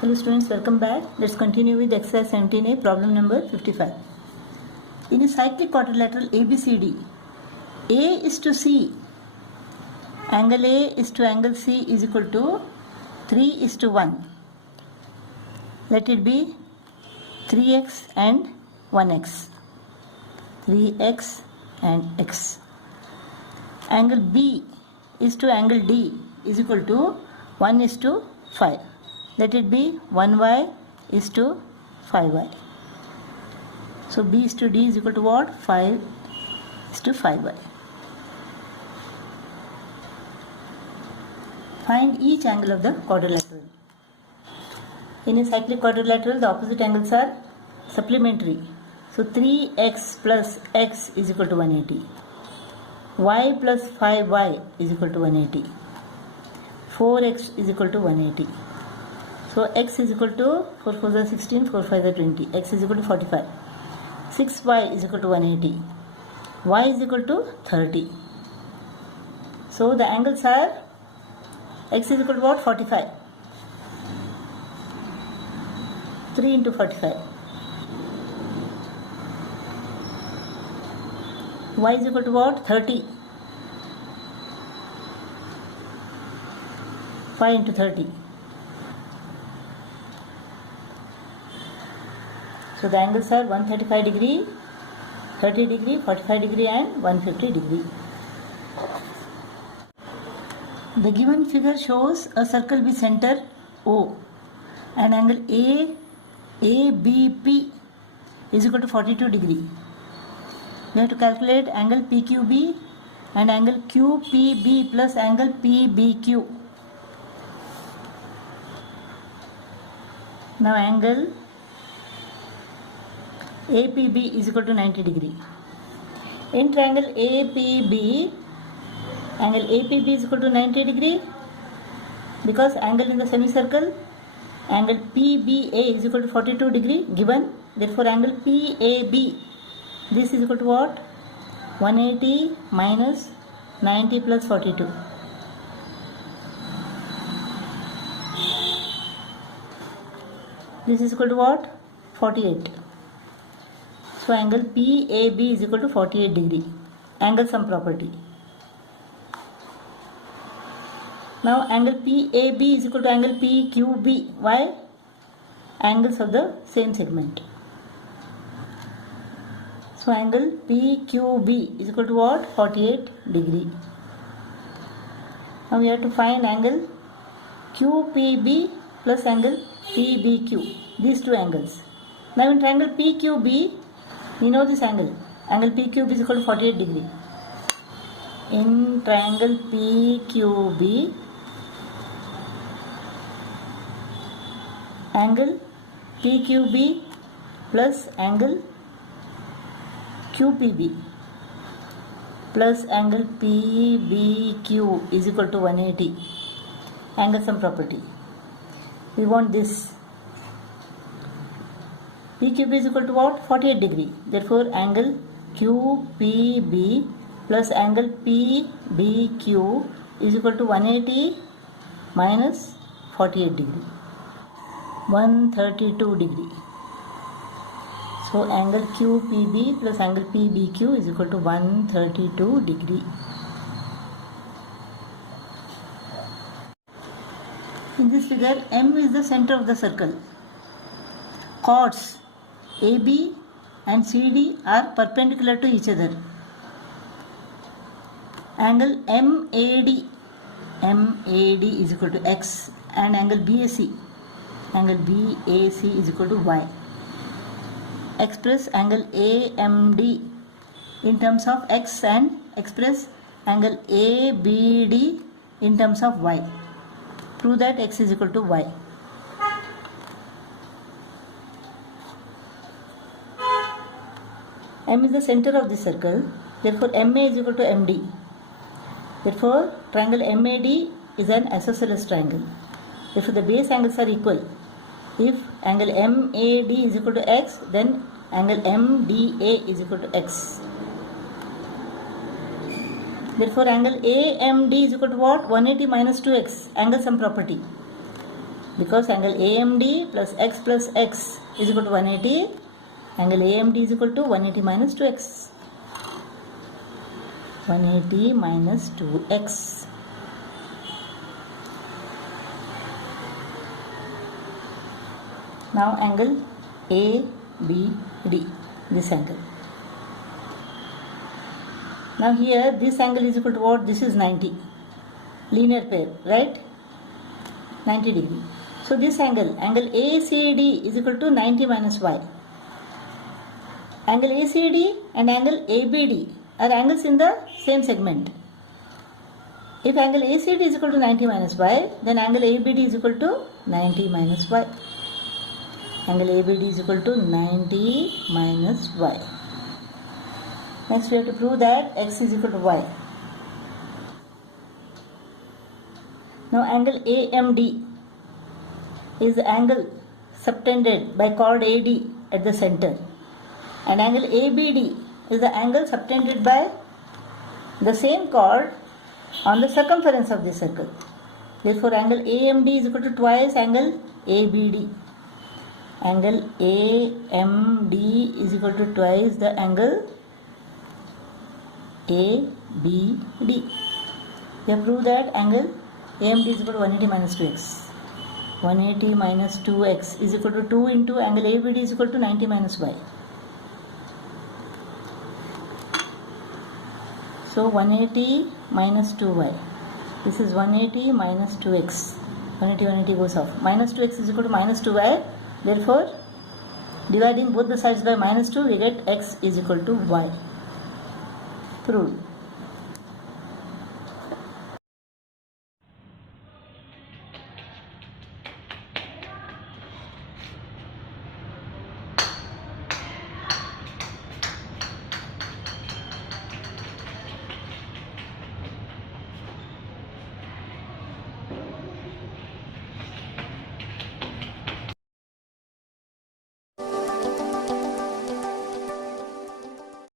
Hello students, welcome back. Let's continue with exercise 17a, problem number 55. In a cyclic quadrilateral ABCD, A is to C, angle A is to angle C is equal to 3:1. Let it be 3x and 1x. 3x and x. Angle B is to angle D is equal to 1:5. Let it be 1y is to 5y. So B is to D is equal to what? 5 is to 5y. Find each angle of the quadrilateral. In a cyclic quadrilateral, the opposite angles are supplementary. So 3x plus x is equal to 180. Y plus 5y is equal to 180. 4x is equal to 180. So x is equal to 4 4 is 16, 4 5 is 20. X is equal to 45. 6y is equal to 180. Y is equal to 30. So the angles are x is equal to what? 45. 3 into 45. Y is equal to what? 30. 5 into 30. So the angles are 135 degree, 30 degree, 45 degree and 150 degree. The given figure shows a circle with center O and angle ABP is equal to 42 degree. We have to calculate angle PQB and angle QPB plus angle PBQ. Now angle APB is equal to 90 degree. In triangle APB, angle APB is equal to 90 degree because angle in the semicircle, angle PBA is equal to 42 degree given. Therefore, angle PAB, this is equal to what? 180 minus 90 plus 42. This is equal to what? 48. So angle PAB is equal to 48 degree. Angle sum property. Now angle PAB is equal to angle PQB. Why? Angles of the same segment. So angle PQB is equal to what? 48 degree. Now we have to find angle QPB plus angle PBQ. These two angles. Now in triangle PQB, we know this angle. Angle PQB is equal to 48 degree. In triangle PQB, angle PQB plus angle QPB plus angle PBQ is equal to 180. Angle sum property. We want this. PQB is equal to what? 48 degree. Therefore, angle QPB plus angle PBQ is equal to 180 minus 48 degree. 132 degree. So, angle QPB plus angle PBQ is equal to 132 degree. In this figure, M is the center of the circle. Chords AB and CD are perpendicular to each other. Angle MAD is equal to X and angle BAC is equal to Y. Express angle AMD in terms of X and express angle ABD in terms of Y. Prove that X is equal to Y. M is the center of the circle. Therefore, MA is equal to MD. Therefore, triangle MAD is an isosceles triangle. Therefore, the base angles are equal. If angle MAD is equal to X, then angle MDA is equal to X. Therefore, angle AMD is equal to what? 180 minus 2x. Angle sum property. because angle AMD plus x is equal to 180. Angle AMD is equal to 180 minus 2x. 180 minus 2x. Now angle ABD, this angle. Now here this angle is equal to what? This is 90. Linear pair, right? 90 degree. So this angle ACD is equal to 90 minus y. Angle ACD and angle ABD are angles in the same segment. If angle ACD is equal to 90 minus y, then angle ABD is equal to 90 minus y. Angle ABD is equal to 90 minus y. Next we have to prove that x is equal to y. Now angle AMD is the angle subtended by chord AD at the center, and angle ABD is the angle subtended by the same chord on the circumference of the circle. Therefore angle AMD is equal to twice angle ABD. Angle AMD is equal to twice the angle ABD. We have proved that angle AMD is equal to 180 minus 2x. 180 minus 2x is equal to 2 into angle ABD is equal to 90 minus y. So 180 minus 2y. This is 180 minus 2x. 180 goes off. Minus 2x is equal to minus 2y. Therefore, dividing both the sides by minus 2, we get x is equal to y. Proved.